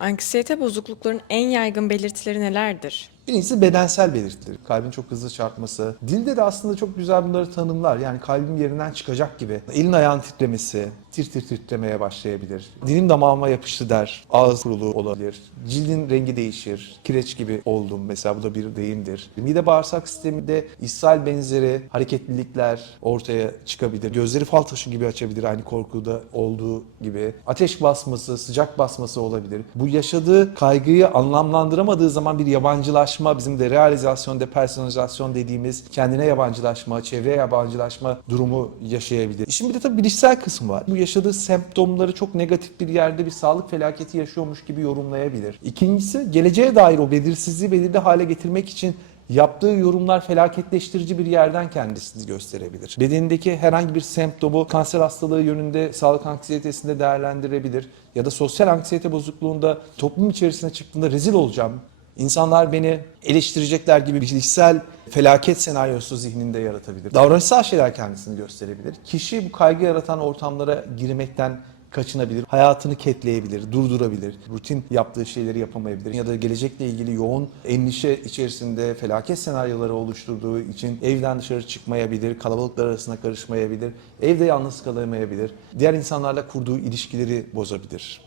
Anksiyete bozukluklarının en yaygın belirtileri nelerdir? Birincisi bedensel belirtileri. Kalbin çok hızlı çarpması. Dilde de aslında çok güzel bunları tanımlar. Yani kalbin yerinden çıkacak gibi. Elin ayağın titremesi, tir tir titremeye başlayabilir. Dilim damağıma yapıştı der. Ağız kuruluğu olabilir. Cildin rengi değişir. Kireç gibi oldum mesela bu da bir deyimdir. Mide bağırsak sisteminde ishal benzeri hareketlilikler ortaya çıkabilir. Gözleri fal taşı gibi açabilir aynı korkuda olduğu gibi. Ateş basması, sıcak basması olabilir. Bu yaşadığı kaygıyı anlamlandıramadığı zaman bir yabancılaşma, bizim de realizasyon, depersonalizasyon dediğimiz kendine yabancılaşma, çevreye yabancılaşma durumu yaşayabilir. İşin bir de tabii bilişsel kısmı var. Bu yaşadığı semptomları çok negatif bir yerde bir sağlık felaketi yaşıyormuş gibi yorumlayabilir. İkincisi geleceğe dair o belirsizliği belirli hale getirmek için Yaptığı yorumlar felaketleştirici bir yerden kendisini gösterebilir. Bedenindeki herhangi bir semptomu kanser hastalığı yönünde sağlık anksiyetesinde değerlendirebilir. Ya da sosyal anksiyete bozukluğunda toplum içerisine çıktığında rezil olacağım. İnsanlar beni eleştirecekler gibi bilişsel felaket senaryosu zihninde yaratabilir. Davranışsal şeyler kendisini gösterebilir. Kişi bu kaygı yaratan ortamlara girmekten kaçınabilir, hayatını ketleyebilir, durdurabilir, rutin yaptığı şeyleri yapamayabilir ya da gelecekle ilgili yoğun endişe içerisinde felaket senaryoları oluşturduğu için evden dışarı çıkmayabilir, kalabalıklar arasında karışmayabilir, evde yalnız kalamayabilir, diğer insanlarla kurduğu ilişkileri bozabilir.